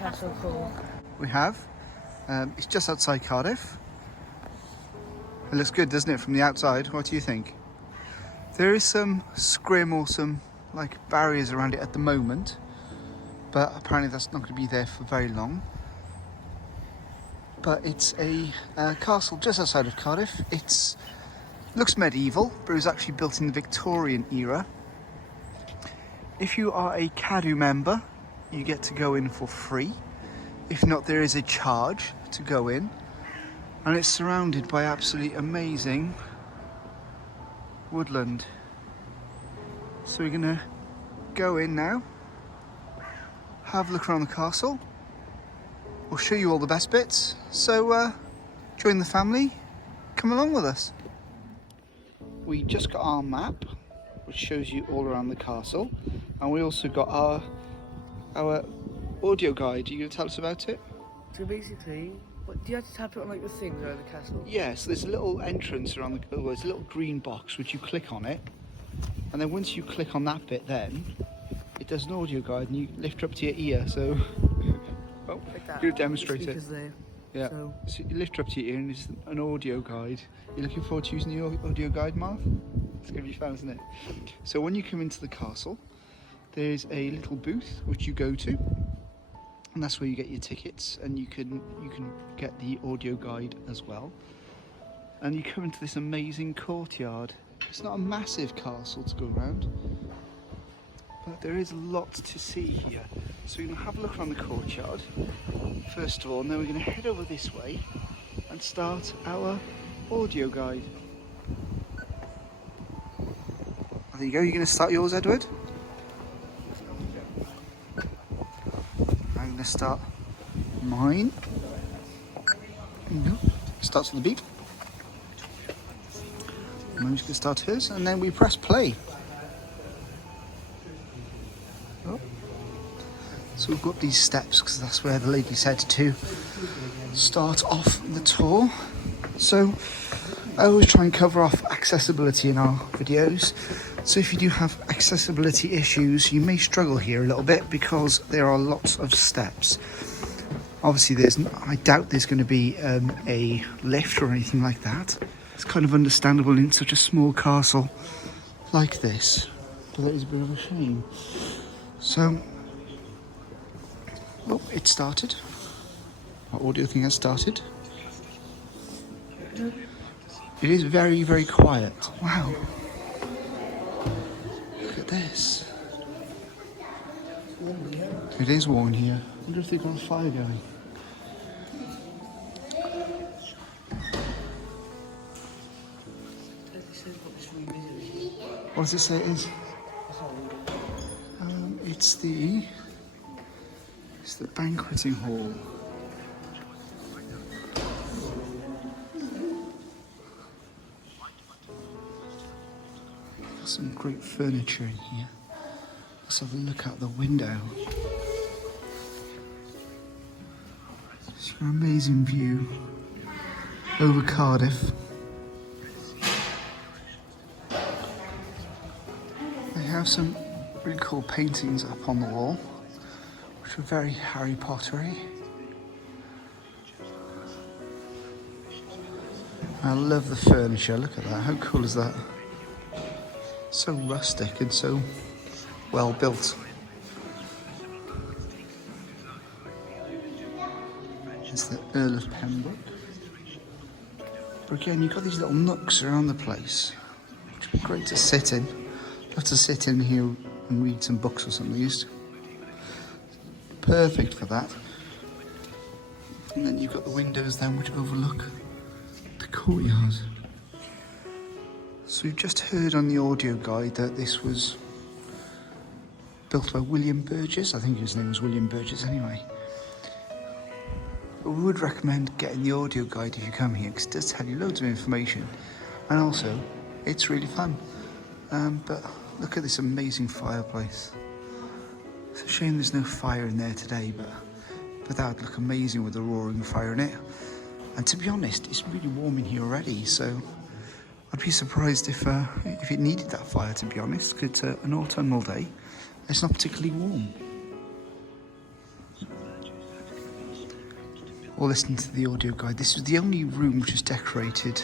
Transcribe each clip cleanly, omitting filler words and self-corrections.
Castle Coch. We have. It's just outside Cardiff. It looks good, doesn't it, from the outside? What do you think? There is some scrim or some like barriers around it at the moment, but apparently that's not going to be there for very long. But it's a castle just outside of Cardiff. It looks medieval, but it was actually built in the Victorian era. If you are a Cadw member, you get to go in for free. If not, there is a charge to go in. And it's surrounded by absolutely amazing woodland. So we're gonna go in now, have a look around the castle. We'll show you all the best bits. So join the family, come along with us. We just got our map, which shows you all around the castle. And we also got our audio guide. Are you going to tell us about it? So basically, what, do you have to tap it on like the things around the castle? Yes, there's a little entrance around the... Oh, there's a little green box which you click on it. And then once you click on that bit then, it does an audio guide and you lift her up to your ear, so... oh, Like that. you'll demonstrate it. There. Yeah, so you lift her up to your ear and it's an audio guide. You're looking forward to using the audio guide, Marv? It's going to be fun, isn't it? So when you come into the castle, there's a little booth which you go to, and that's where you get your tickets, and you can get the audio guide as well. And you come into this amazing courtyard. It's not a massive castle to go around, but there is a lot to see here. So we're going to have a look around the courtyard first of all, and then we're going to head over this way and start our audio guide. There you go. You're going to start yours, Edward? I'm going to start mine. There you go. Starts with a beep. I'm just going to start hers, and then we press play. Oh. So we've got these steps because that's where the lady said to start off the tour. So I always try and cover off accessibility in our videos. So if you do have accessibility issues, you may struggle here a little bit because there are lots of steps. Obviously, I doubt there's going to be a lift or anything like that. It's kind of understandable in such a small castle like this, but that is a bit of a shame. So, oh, it started. Our audio thing has started. It is very, very quiet. Wow. Look at this. It is warm in here. I wonder if they've got a fire going. What does it say it is? It's the banqueting hall. Some great furniture in here. Let's have a look out the window. It's an amazing view over Cardiff. They have some really cool paintings up on the wall, which are very Harry Pottery. I love the furniture. Look at that. How cool is that? So rustic and so well built. It's the Earl of Pembroke. But again, you've got these little nooks around the place, which would be great to sit in. Love to sit in here and read some books or something. Perfect for that. And then you've got the windows then which overlook the courtyard. So we've just heard on the audio guide that this was built by William Burgess. I think his name was William Burgess anyway. But we would recommend getting the audio guide if you come here because it does tell you loads of information, and also it's really fun. But look at this amazing fireplace. It's a shame there's no fire in there today, but that would look amazing with the roaring fire in it. And to be honest, it's really warm in here already, so I'd be surprised if it needed that fire, to be honest, because it's an autumnal day. It's not particularly warm. or listening to the audio guide. This was the only room which was decorated.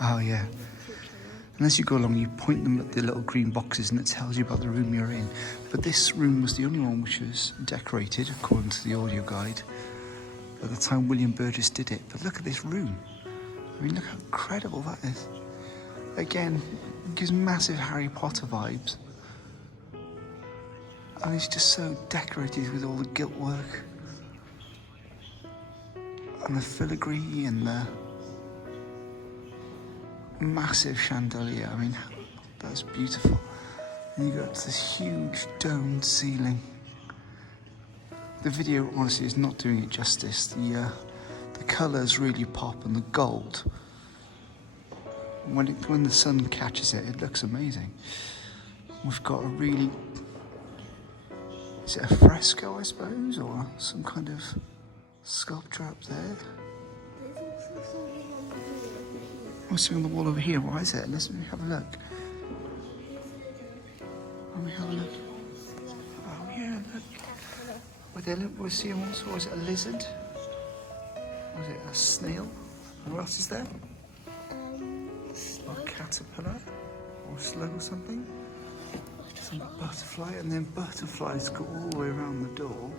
Oh yeah. And as you go along, you point them at the little green boxes and it tells you about the room you're in. But this room was the only one which was decorated, according to the audio guide, at the time William Burgess did it. But look at this room. I mean, look how incredible that is. Again, it gives massive Harry Potter vibes. And it's just so decorated with all the gilt work. And the filigree and the massive chandelier. I mean, that's beautiful. And you got this huge domed ceiling. The video honestly is not doing it justice. The colours really pop, and the gold. When the sun catches it, it looks amazing. We've got a really, is it a fresco, I suppose, or some kind of sculpture up there? Oh, something on the wall over here. What is it? Let's have a look. Let me have a look. Oh yeah, look. We're seeing also, is it a lizard? Or is it a snail? And what else is there? A caterpillar or a slug or something. Some butterfly, and then butterflies go all the way around the door.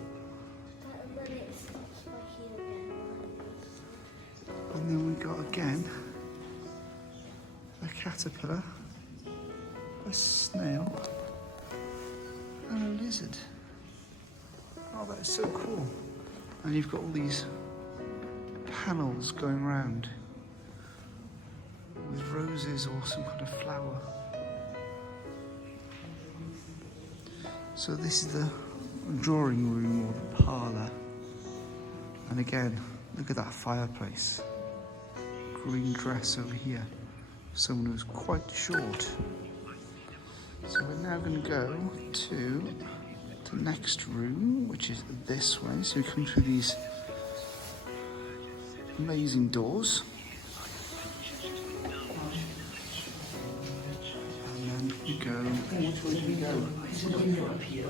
And then we got again a caterpillar, a snail, and a lizard. Oh, that is so cool. And you've got all these panels going round with roses or some kind of flower. So this is the drawing room or the parlour. And again, look at that fireplace. Green dress over here. Someone who's quite short. So we're now going to go to the next room, which is this way. So we come through these amazing doors. And then we go. Which way do we go?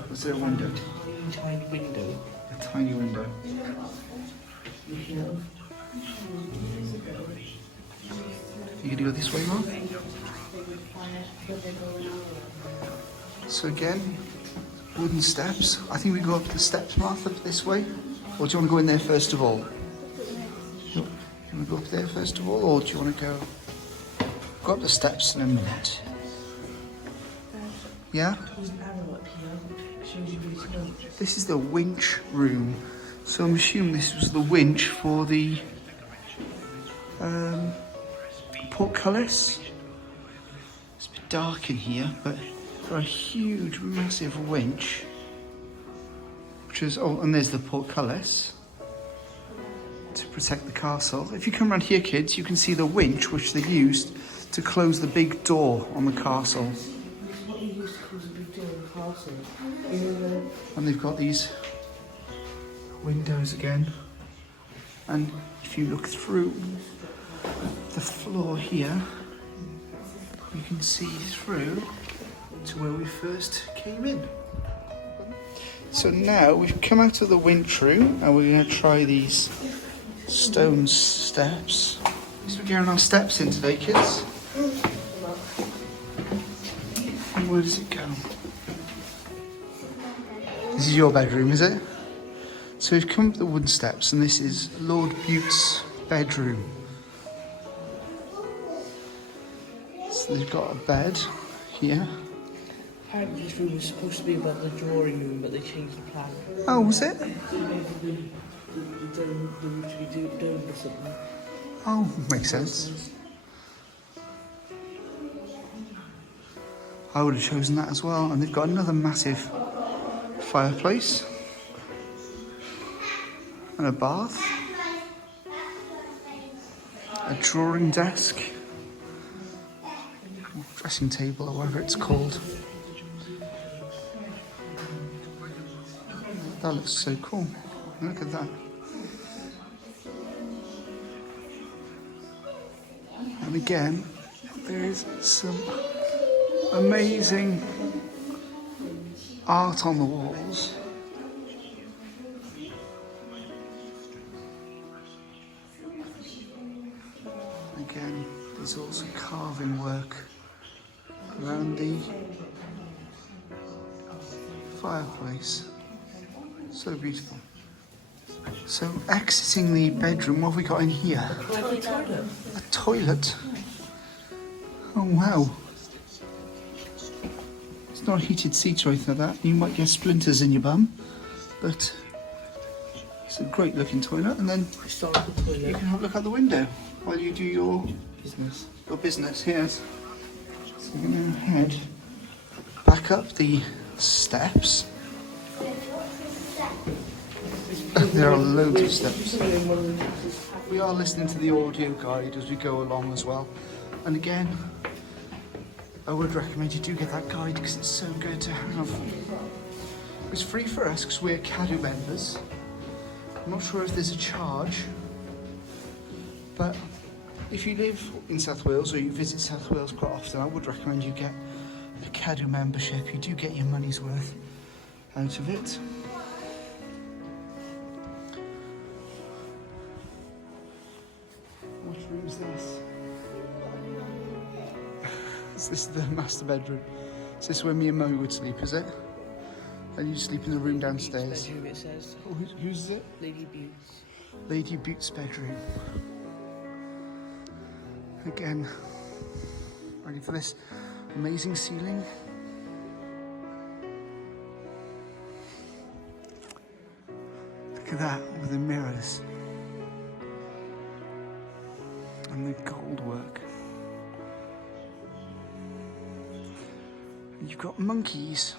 Was there a window? Tiny window. A tiny window. You gonna go this way, Mark? So again, wooden steps. I think we go up the steps, Martha, this way. Or do you want to go in there first of all? You want to go up there first of all, or do you want to go up the steps in a minute? Yeah? This is the winch room. So I'm assuming this was the winch for the portcullis. It's a bit dark in here, but for a huge, massive winch, which is, oh, and there's the portcullis to protect the castle. If you come around here, kids, you can see the winch which they used to close the big door on the castle. What you used to close the big door on the castle. And they've got these windows again. And if you look through the floor here, you can see through to where we first came in. So now we've come out of the winch room and we're going to try these stone steps. So we're getting our steps in today, kids. And where does it go? This is your bedroom, is it? So we've come up the wooden steps and this is Lord Bute's bedroom. So they've got a bed here. Apparently this room was supposed to be above the drawing room, but they changed the plan. Oh, was it? The room to be domed or something. Oh, makes sense. I would have chosen that as well. And they've got another massive fireplace. And a bath. A drawing desk. Dressing table, or whatever it's called. That looks so cool. Look at that. And again, there is some amazing art on the walls. There's also carving work around the fireplace. So beautiful. So exiting the bedroom, what have we got in here? A toilet. Oh wow. It's not heated seats or anything like that. You might get splinters in your bum, but it's a great looking toilet. And then you can have a look out the window while you do your business. Yes. So we're going to head back up the steps. There are loads of steps. We are listening to the audio guide as we go along as well. And again, I would recommend you do get that guide because it's so good to have. It's free for us because we're CADU members. I'm not sure if there's a charge, but if you live in South Wales or you visit South Wales quite often, I would recommend you get a CADU membership. You do get your money's worth out of it. What room is this? This is the master bedroom. Is this where me and Mo would sleep, is it? And you sleep in the room downstairs? Bedroom, it says. Oh, whose is it? Lady Butte's. Lady Butte's bedroom. Again, ready for this amazing ceiling. Look at that with the mirrors. And the gold work. You've got monkeys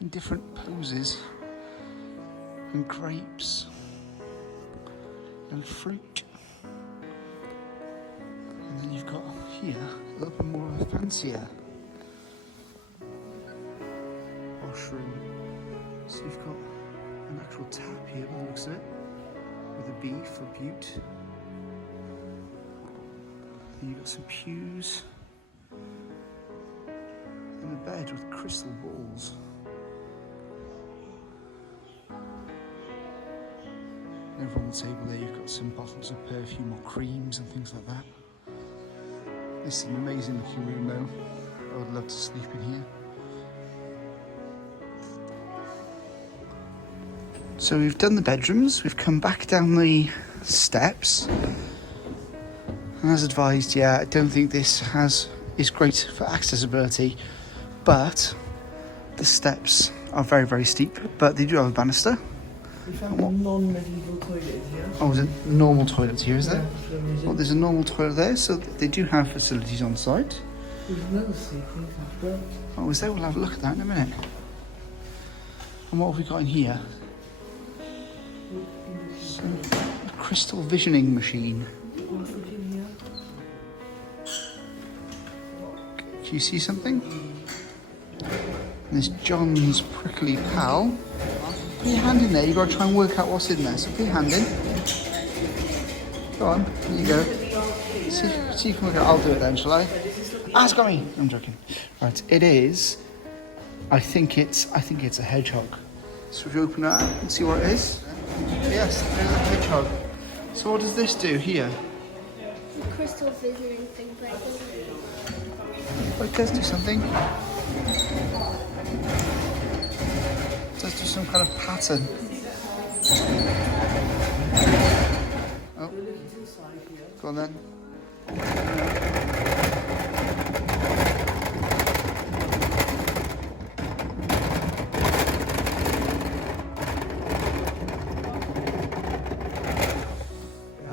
in different poses, and grapes, and fruit. And then you've got here a little bit more of a fancier washroom. So you've got an actual tap here by the looks of it, with a B for Butte. Then you've got some pews. And a bed with crystal balls. And over on the table there you've got some bottles of perfume or creams and things like that. This is an amazing looking room though. I would love to sleep in here. So we've done the bedrooms, we've come back down the steps. And as advised, yeah, I don't think this is great for accessibility, but the steps are very, very steep, but they do have a banister. We found a non-medieval toilet in here. Oh, is it a normal toilet here, is there? Yeah, Well, there's a normal toilet there, so they do have facilities on site. There's another sleeping bed. Oh, is there? We'll have a look at that in a minute. And what have we got in here? So, a crystal visioning machine. Do you see something? There's John's prickly pal. Put your hand in there, you've got to try and work out what's in there. So put your hand in. Go on, here you go. See if you can work out. I'll do it then, shall I? Ah, it's got me. I'm joking. Right, it is. I think it's a hedgehog. So if you open that and see what it is. Yes, it is a hedgehog. So what does this do here? The crystal visioning thing, but it doesn't. Well, it does do something. It does do some kind of pattern. Oh. Go on then.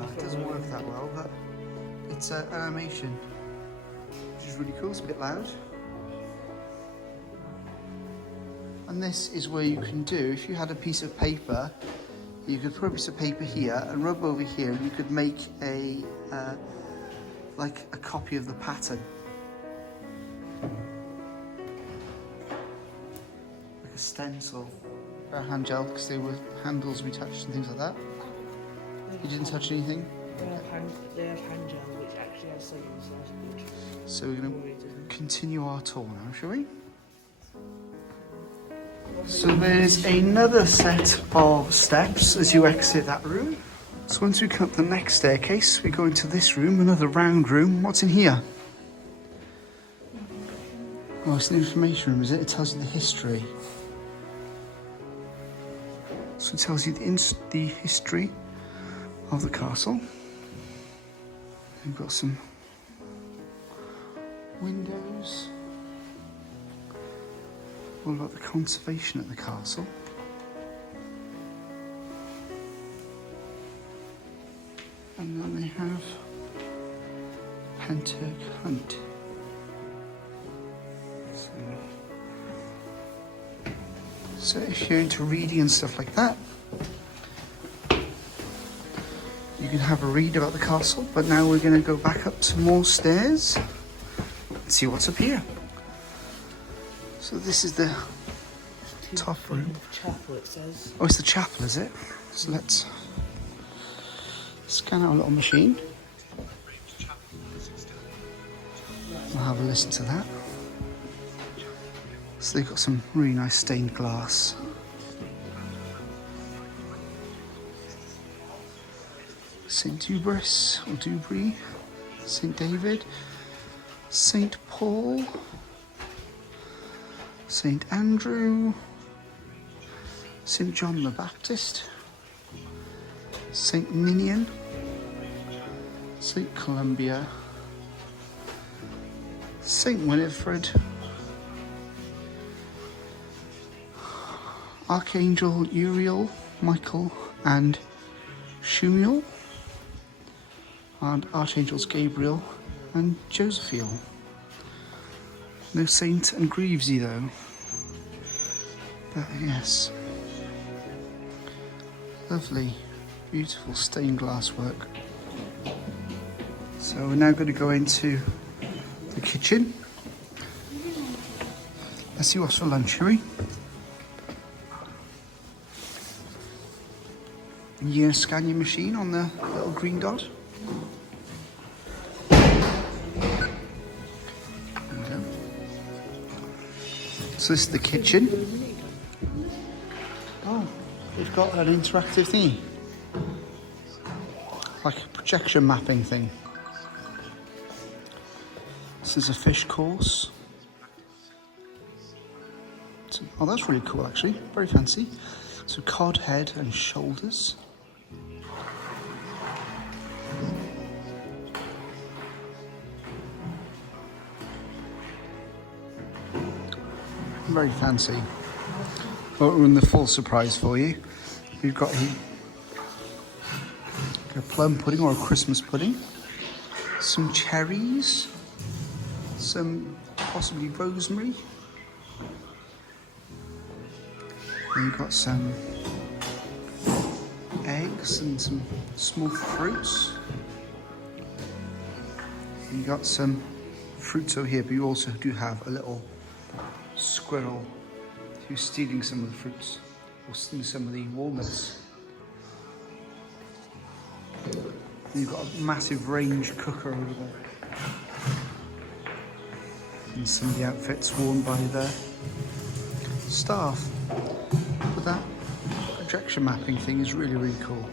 It doesn't work that well, but it's an animation, which is really cool. It's a bit loud. And this is where you can do, if you had a piece of paper, you could put a piece of paper here and rub over here, and you could make a like a copy of the pattern. Like a stencil. Or a hand gel, because they were handles we touched and things like that. You didn't touch anything? They have hand gel, which actually has something good. So we're going to continue our tour now, shall we? So there's another set of steps as you exit that room. So once we come up the next staircase, we go into this room, another round room. What's in here? Oh, it's an information room, is it? It tells you the history. So it tells you the history of the castle. We've got some windows. All about the conservation at the castle. And then they have Penturk Hunt. So if you're into reading and stuff like that, you can have a read about the castle. But now we're going to go back up some more stairs and see what's up here. So this is the top room. Chapel, it says. Oh, it's the chapel, is it? So let's scan our little machine. We'll have a listen to that. So they've got some really nice stained glass. St. Dubris or Dubry, St. David, St. Paul, St. Andrew, St. John the Baptist, St. Ninian, St. Columbia, St. Winifred, Archangel Uriel, Michael and Shumiel, and Archangels Gabriel and Josephiel. No Saint and Greavesy though. But yes. Lovely, beautiful stained glass work. So we're now going to go into the kitchen. Let's see what's for lunch, shall we? You're going to scan your machine on the little green dot. So this is the kitchen. Oh, they've got an interactive thingy. Like a projection mapping thing. This is a fish course. So, oh, that's really cool actually, very fancy. So cod head and shoulders. Very fancy. But we're in the full surprise for you. We've got a plum pudding or a Christmas pudding, some cherries, some possibly rosemary. And you've got some eggs and some small fruits. And you've got some fruits over here, but you also do have a little squirrel who's stealing some of the fruits or stealing some of the walnuts. And you've got a massive range cooker over there. And some of the outfits worn by the staff. But that projection mapping thing is really, really cool.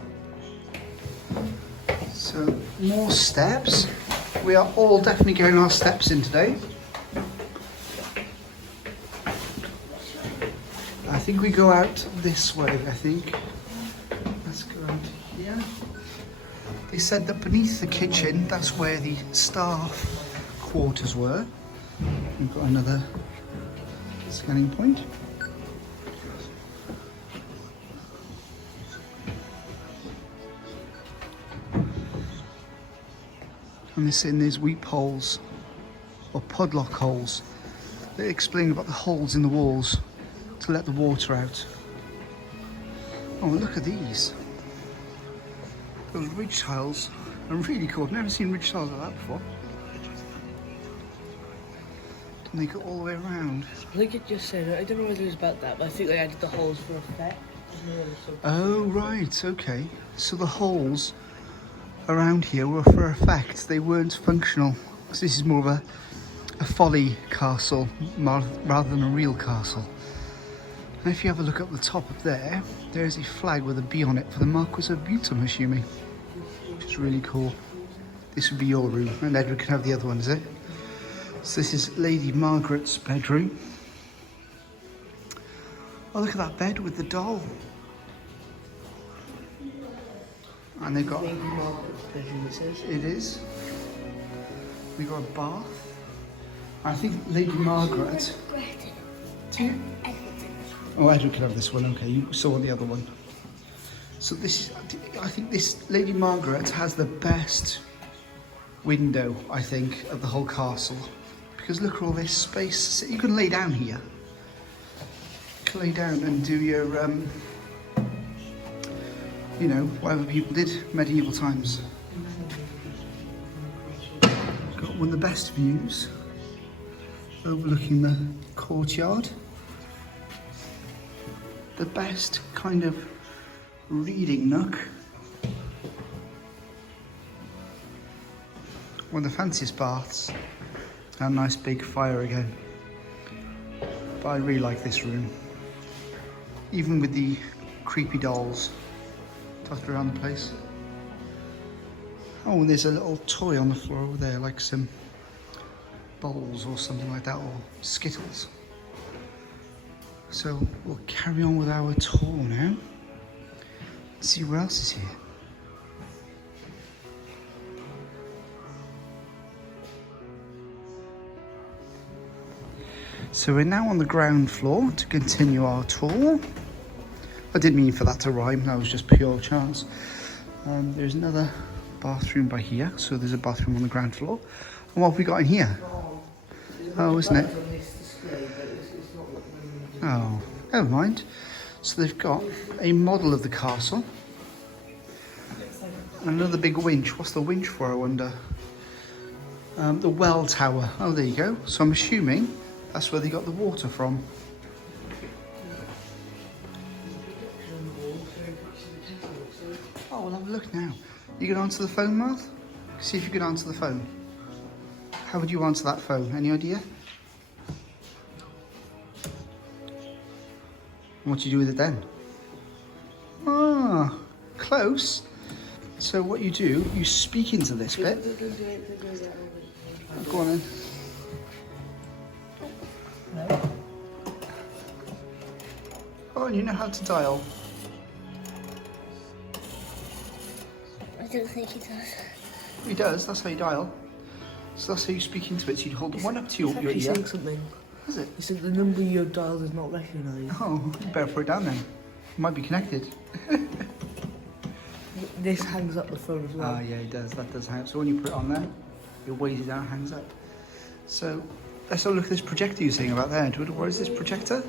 So, more steps. We are all definitely getting our steps in today. I think we go out this way, I think. Let's go out here. They said that beneath the kitchen, that's where the staff quarters were. We've got another scanning point. And they're saying there's weep holes, or podlock holes. They explain about the holes in the walls to let the water out. Oh, look at these. Those ridge tiles are really cool. I've never seen ridge tiles like that before. And they go all the way around. I think it just said, I don't know whether it was about that, but I think they added the holes for effect. Oh, right, okay. So the holes around here were for effect. They weren't functional. So this is more of a folly castle rather than a real castle. And if you have a look up the top of there, there's a flag with a bee on it for the Marquis of Bute, I'm assuming. Which is really cool. This would be your room, and Edward can have the other one, is it? So this is Lady Margaret's bedroom. Oh, look at that bed with the doll. And they've got... Lady Margaret's bedroom, it says. It is. We've got a bath. I think Lady Margaret... Oh, Edward can have this one, okay, you saw the other one. So this, I think this Lady Margaret has the best window, I think, of the whole castle. Because look at all this space. You can lay down here. You can lay down and do your, you know, whatever people did, medieval times. Got one of the best views, overlooking the courtyard. The best kind of reading nook. One of the fanciest baths. And a nice big fire again. But I really like this room. Even with the creepy dolls dotted around the place. Oh, and there's a little toy on the floor over there, like some bowls or something like that, or Skittles. So we'll carry on with our tour now. Let's see what else is here. So we're now on the ground floor to continue our tour. I didn't mean for that to rhyme, that was just pure chance. There's another bathroom by here, so there's a bathroom on the ground floor. And what have we got in here? Oh, isn't it? Oh, never mind. So they've got a model of the castle. And another big winch. What's the winch for, I wonder? The well tower. Oh, there you go. So I'm assuming that's where they got the water from. Oh, we'll have a look now. You can answer the phone, Marth? See if you can answer the phone. How would you answer that phone? Any idea? What do you do with it then? Ah, close. So what you do, you speak into this bit. Go on then. Oh, and you know how to dial. I don't think he does. He does, that's how you dial. So that's how you speak into it. So you hold the one up to your He's ear. saying something. Is it? He said the number you dialed is not recognised. Oh, you better put it down then. It might be connected. This hangs up the phone as well. Ah, yeah, it does. That does hang up. So when you put it on there, it weighs it down, hangs up. So let's have a look at this projector you're saying about there, Edward. What is this projector?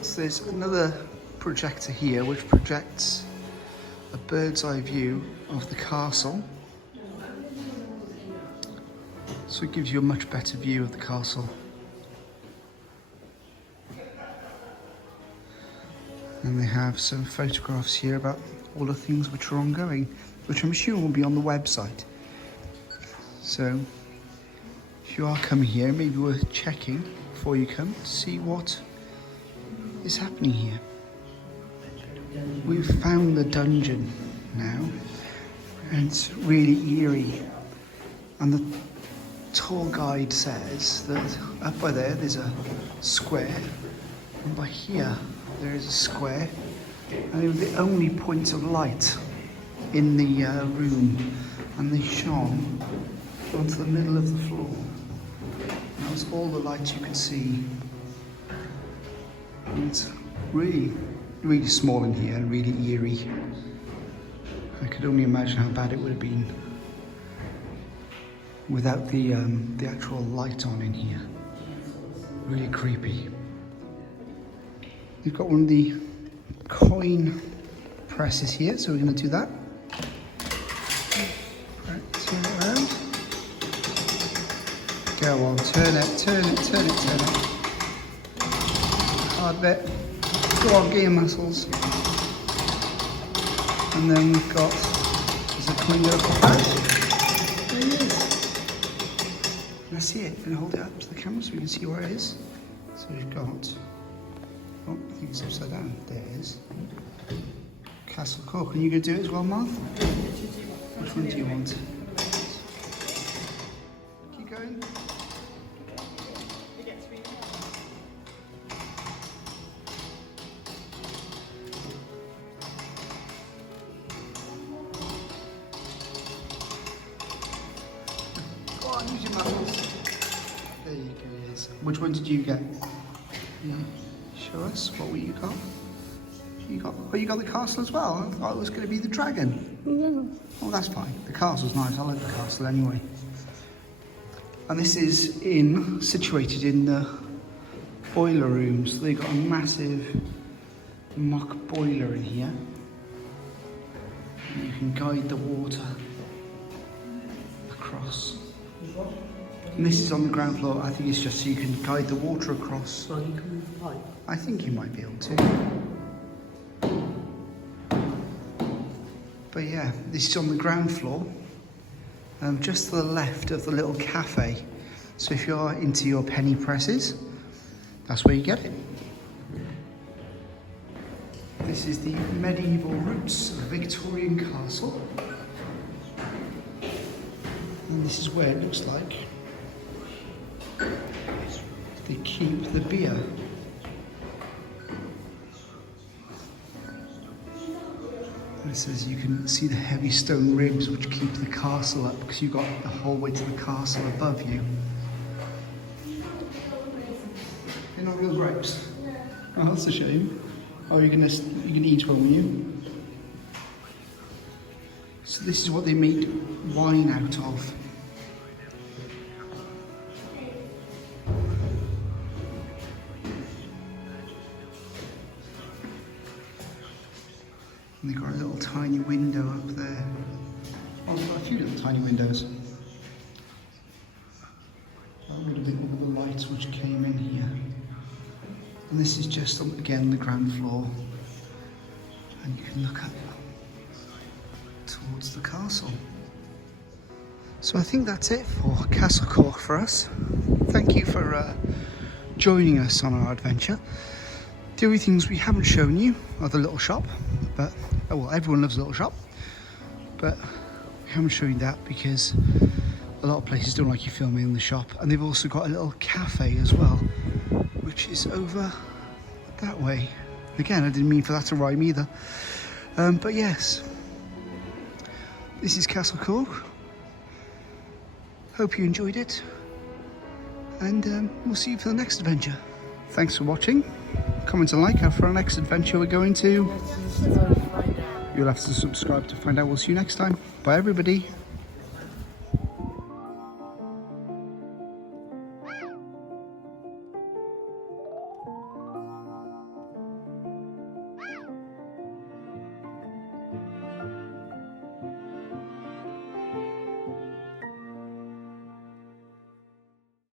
So there's another projector here which projects a bird's eye view of the castle. So it gives you a much better view of the castle. And they have some photographs here about all the things which are ongoing, which I'm sure will be on the website. So if you are coming here, maybe worth checking before you come to see what is happening here. We've found the dungeon now, and it's really eerie. And the tour guide says that up by there's a square, and by here there is a square, and they were the only points of light in the room, and they shone onto the middle of the floor. And that was all the light you could see. And it's really, really small in here and really eerie. I could only imagine how bad it would have been without the actual light on in here. Really creepy. We've got one of the coin presses here, so we're going to do that. Right, turn it around. Go on, turn it, turn it, turn it, turn it. Hard bit. Go on, get your muscles. And then we've got, there's a coin there for that. There it is. Let's see it. I'm going to hold it up to the camera so we can see where it is. So we've got Oh, I think it's upside down. There it is. Castle Coch. Are you going to do it as well, Martha? Which one do you want? Keep going. Go on, use your muscles. There you go, yes. Which one did you get? Yeah. Show us what you got. You got the castle as well. I thought it was going to be the dragon. Yeah. Oh, that's fine. The castle's nice. I like the castle anyway. And this is situated in the boiler room. So they've got a massive mock boiler in here. And you can guide the water across. And this is on the ground floor. I think it's just so you can guide the water across. Well, you can move the pipe. I think you might be able to. But yeah, this is on the ground floor, just to the left of the little cafe. So if you're into your penny presses, that's where you get it. This is the medieval roots of Victorian castle. And this is where it looks like they keep the beer. It says you can see the heavy stone ribs which keep the castle up because you've got the whole way to the castle above you. They're not real grapes. Oh, that's a shame. Oh, you're gonna eat one, will you? So this is what they make wine out of. And they've got a little tiny window up there. Oh, they've got a few little tiny windows. That would have been one of the lights which came in here. And this is just, again, the ground floor. And you can look up towards the castle. So I think that's it for Castle Coch for us. Thank you for joining us on our adventure. The only things we haven't shown you are the little shop, but, oh well, everyone loves a little shop, but we haven't shown you that because a lot of places don't like you filming in the shop, and they've also got a little cafe as well, which is over that way. Again, I didn't mean for that to rhyme either, but yes, this is Castle Coch. Hope you enjoyed it, and we'll see you for the next adventure. Thanks for watching. Comment and like for our next adventure we're going to. You'll have to subscribe to find out. We'll see you next time. Bye everybody.